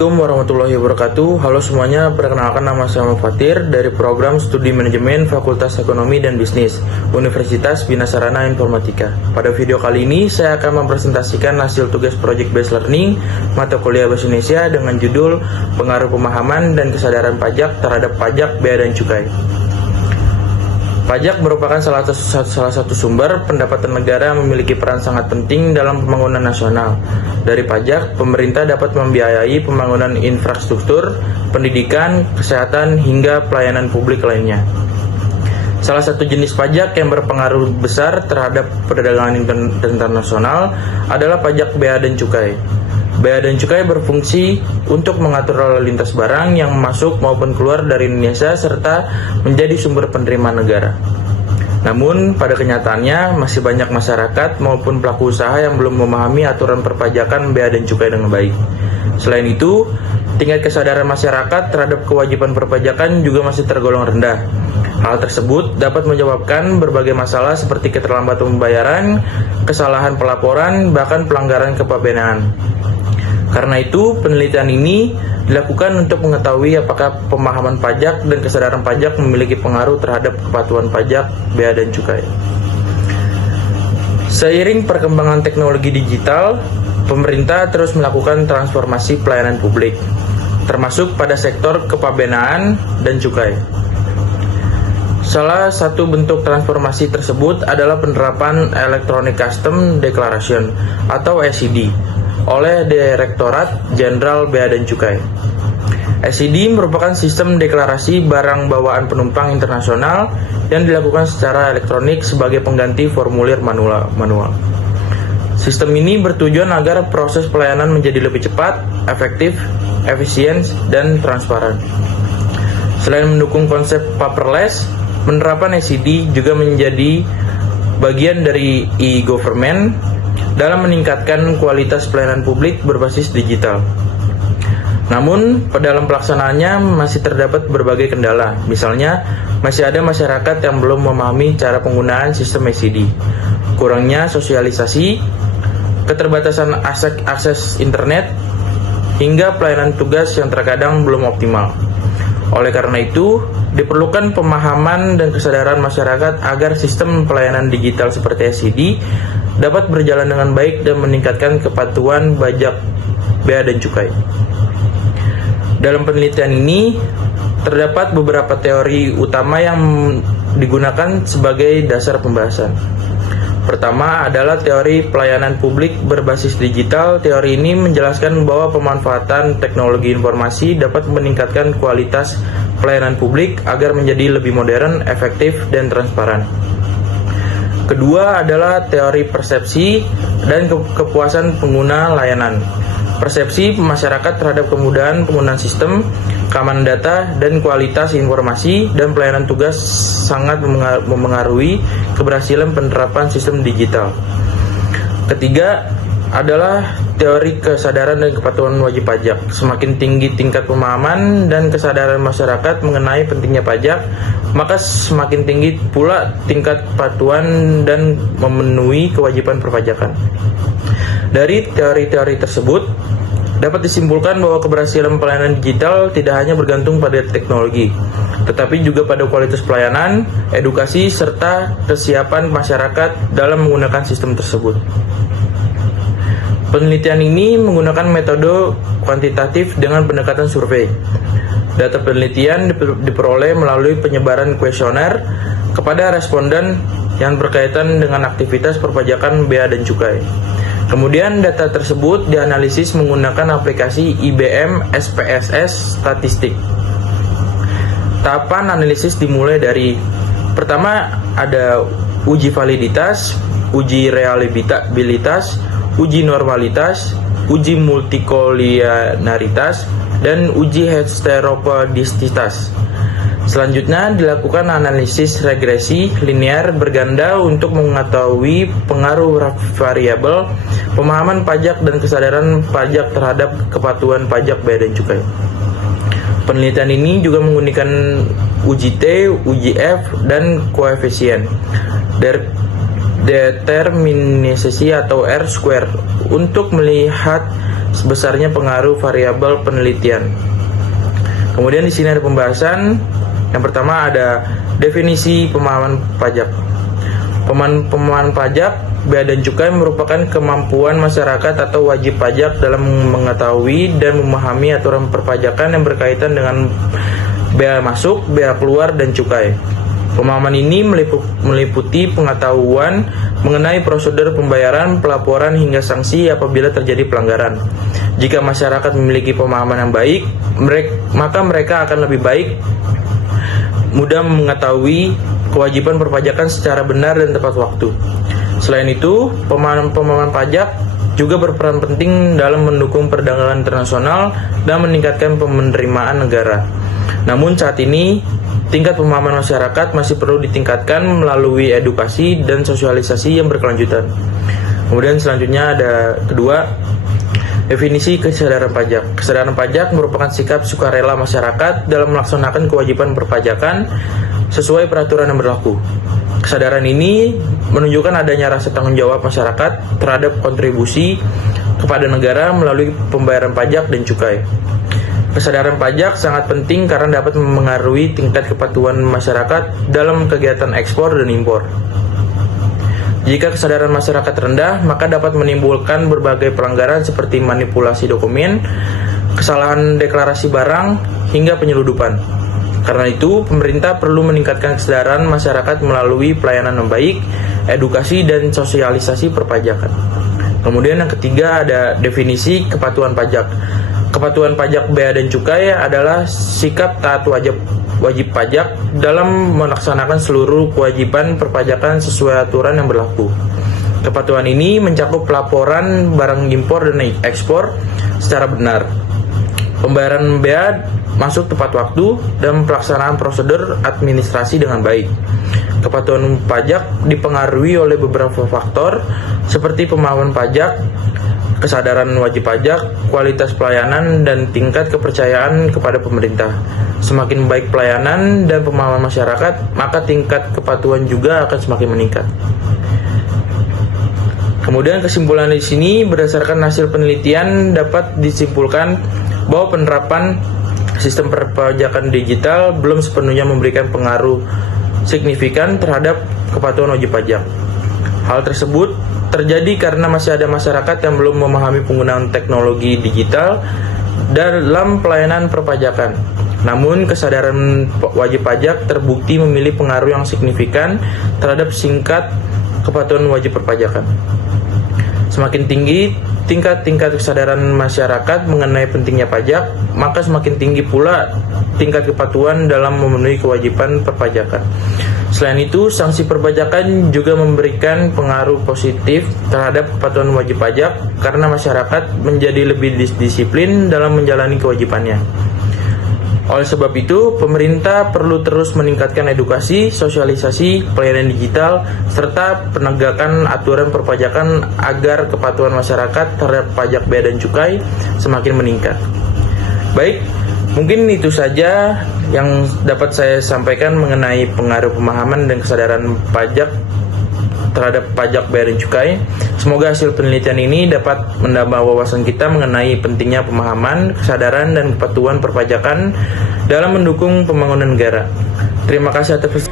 Assalamualaikum warahmatullahi wabarakatuh. Halo semuanya, perkenalkan nama saya Fatir dari program Studi Manajemen Fakultas Ekonomi dan Bisnis Universitas Bina Sarana Informatika. Pada video kali ini saya akan mempresentasikan hasil tugas Project Based Learning mata kuliah Bahasa Indonesia dengan judul Pengaruh Pemahaman dan Kesadaran Pajak terhadap Pajak, Bea dan Cukai. Pajak merupakan salah satu sumber pendapatan negara yang memiliki peran sangat penting dalam pembangunan nasional. Dari pajak, pemerintah dapat membiayai pembangunan infrastruktur, pendidikan, kesehatan, hingga pelayanan publik lainnya. Salah satu jenis pajak yang berpengaruh besar terhadap perdagangan internasional adalah pajak bea dan cukai. Bea dan cukai berfungsi untuk mengatur lalu lintas barang yang masuk maupun keluar dari Indonesia serta menjadi sumber penerimaan negara. Namun, pada kenyataannya masih banyak masyarakat maupun pelaku usaha yang belum memahami aturan perpajakan bea dan cukai dengan baik. Selain itu, tingkat kesadaran masyarakat terhadap kewajiban perpajakan juga masih tergolong rendah. Hal tersebut dapat menyebabkan berbagai masalah seperti keterlambatan pembayaran, kesalahan pelaporan, bahkan pelanggaran kepabeanan. Karena itu, penelitian ini dilakukan untuk mengetahui apakah pemahaman pajak dan kesadaran pajak memiliki pengaruh terhadap kepatuhan pajak, bea dan cukai. Seiring perkembangan teknologi digital, pemerintah terus melakukan transformasi pelayanan publik, termasuk pada sektor kepabeanan dan cukai. Salah satu bentuk transformasi tersebut adalah penerapan Electronic Custom Declaration atau ECD oleh Direktorat Jenderal Bea dan Cukai. ECD merupakan sistem deklarasi barang bawaan penumpang internasional yang dilakukan secara elektronik sebagai pengganti formulir manual. Sistem ini bertujuan agar proses pelayanan menjadi lebih cepat, efektif, efisien, dan transparan. Selain mendukung konsep paperless, penerapan ECD juga menjadi bagian dari e-government dalam meningkatkan kualitas pelayanan publik berbasis digital. Namun, dalam pelaksanaannya masih terdapat berbagai kendala. Misalnya, masih ada masyarakat yang belum memahami cara penggunaan sistem ECD, kurangnya sosialisasi, keterbatasan akses internet, hingga pelayanan tugas yang terkadang belum optimal. Oleh karena itu, diperlukan pemahaman dan kesadaran masyarakat agar sistem pelayanan digital seperti ECD dapat berjalan dengan baik dan meningkatkan kepatuhan pajak, bea dan cukai. Dalam penelitian ini, terdapat beberapa teori utama yang digunakan sebagai dasar pembahasan. Pertama adalah teori pelayanan publik berbasis digital. Teori ini menjelaskan bahwa pemanfaatan teknologi informasi dapat meningkatkan kualitas pelayanan publik agar menjadi lebih modern, efektif, dan transparan. Kedua adalah teori persepsi dan kepuasan pengguna layanan. Persepsi masyarakat terhadap kemudahan penggunaan sistem, keamanan data, dan kualitas informasi dan pelayanan tugas sangat memengaruhi keberhasilan penerapan sistem digital. Ketiga adalah teori kesadaran dan kepatuhan wajib pajak. Semakin tinggi tingkat pemahaman dan kesadaran masyarakat mengenai pentingnya pajak, maka semakin tinggi pula tingkat kepatuhan dan memenuhi kewajiban perpajakan. Dari teori-teori tersebut, dapat disimpulkan bahwa keberhasilan pelayanan digital tidak hanya bergantung pada teknologi, tetapi juga pada kualitas pelayanan, edukasi, serta kesiapan masyarakat dalam menggunakan sistem tersebut. Penelitian ini menggunakan metode kuantitatif dengan pendekatan survei. Data penelitian diperoleh melalui penyebaran kuesioner kepada responden yang berkaitan dengan aktivitas perpajakan bea dan cukai. Kemudian data tersebut dianalisis menggunakan aplikasi IBM SPSS Statistik. Tahapan analisis dimulai dari pertama ada uji validitas, uji reliabilitas, uji normalitas, uji multikolinearitas, dan uji heteropoidisitas. Selanjutnya dilakukan analisis regresi linear berganda untuk mengetahui pengaruh variabel pemahaman pajak dan kesadaran pajak terhadap kepatuhan pajak, bea dan cukai. Penelitian ini juga menggunakan uji T, uji F, dan koefisien determinisasi atau R square untuk melihat sebesarnya pengaruh variabel penelitian. Kemudian di sini ada pembahasan. Yang pertama ada definisi pemahaman pajak. Pemahaman pajak, bea dan cukai merupakan kemampuan masyarakat atau wajib pajak dalam mengetahui dan memahami aturan perpajakan yang berkaitan dengan bea masuk, bea keluar, dan cukai. Pemahaman ini meliputi pengetahuan mengenai prosedur pembayaran, pelaporan, hingga sanksi apabila terjadi pelanggaran. Jika masyarakat memiliki pemahaman yang baik, maka mereka akan lebih baik mudah mengetahui kewajiban perpajakan secara benar dan tepat waktu. Selain itu, pemahaman pajak juga berperan penting dalam mendukung perdagangan internasional dan meningkatkan penerimaan negara. Namun saat ini, tingkat pemahaman masyarakat masih perlu ditingkatkan melalui edukasi dan sosialisasi yang berkelanjutan. Kemudian selanjutnya ada kedua, definisi kesadaran pajak. Kesadaran pajak merupakan sikap sukarela masyarakat dalam melaksanakan kewajiban perpajakan sesuai peraturan yang berlaku. Kesadaran ini menunjukkan adanya rasa tanggung jawab masyarakat terhadap kontribusi kepada negara melalui pembayaran pajak dan cukai. Kesadaran pajak sangat penting karena dapat memengaruhi tingkat kepatuhan masyarakat dalam kegiatan ekspor dan impor. Jika kesadaran masyarakat rendah, maka dapat menimbulkan berbagai pelanggaran seperti manipulasi dokumen, kesalahan deklarasi barang, hingga penyeludupan. Karena itu, pemerintah perlu meningkatkan kesadaran masyarakat melalui pelayanan yang baik, edukasi, dan sosialisasi perpajakan. Kemudian yang ketiga ada definisi kepatuhan pajak. Kepatuhan pajak bea dan cukai adalah sikap taat wajib pajak dalam melaksanakan seluruh kewajiban perpajakan sesuai aturan yang berlaku. Kepatuhan ini mencakup laporan barang impor dan ekspor secara benar, pembayaran bea masuk tepat waktu, dan pelaksanaan prosedur administrasi dengan baik. Kepatuhan pajak dipengaruhi oleh beberapa faktor seperti pemahaman pajak, kesadaran wajib pajak, kualitas pelayanan, dan tingkat kepercayaan kepada pemerintah. Semakin baik pelayanan dan pemahaman masyarakat, maka tingkat kepatuhan juga akan semakin meningkat. Kemudian kesimpulan di sini berdasarkan hasil penelitian dapat disimpulkan bahwa penerapan sistem perpajakan digital belum sepenuhnya memberikan pengaruh signifikan terhadap kepatuhan wajib pajak. Hal tersebut terjadi karena masih ada masyarakat yang belum memahami penggunaan teknologi digital dalam pelayanan perpajakan. Namun, kesadaran wajib pajak terbukti memiliki pengaruh yang signifikan terhadap tingkat kepatuhan wajib perpajakan. Semakin tinggi tingkat kesadaran masyarakat mengenai pentingnya pajak, maka semakin tinggi pula tingkat kepatuhan dalam memenuhi kewajiban perpajakan. Selain itu, sanksi perpajakan juga memberikan pengaruh positif terhadap kepatuhan wajib pajak karena masyarakat menjadi lebih disiplin dalam menjalani kewajibannya. Oleh sebab itu, pemerintah perlu terus meningkatkan edukasi, sosialisasi, pelayanan digital, serta penegakan aturan perpajakan agar kepatuhan masyarakat terhadap pajak bea dan cukai semakin meningkat. Baik, mungkin itu saja yang dapat saya sampaikan mengenai pengaruh pemahaman dan kesadaran pajak terhadap pajak bea dan cukai. Semoga hasil penelitian ini dapat menambah wawasan kita mengenai pentingnya pemahaman, kesadaran, dan kepatuhan perpajakan dalam mendukung pembangunan negara. Terima kasih atas